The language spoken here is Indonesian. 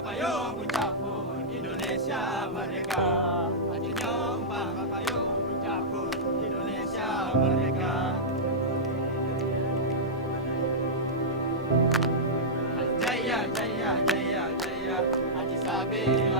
payung ucapkan Indonesia merdeka. Anjing payung ucapkan Indonesia merdeka. Jaya jaya jaya jaya Haji Sabi.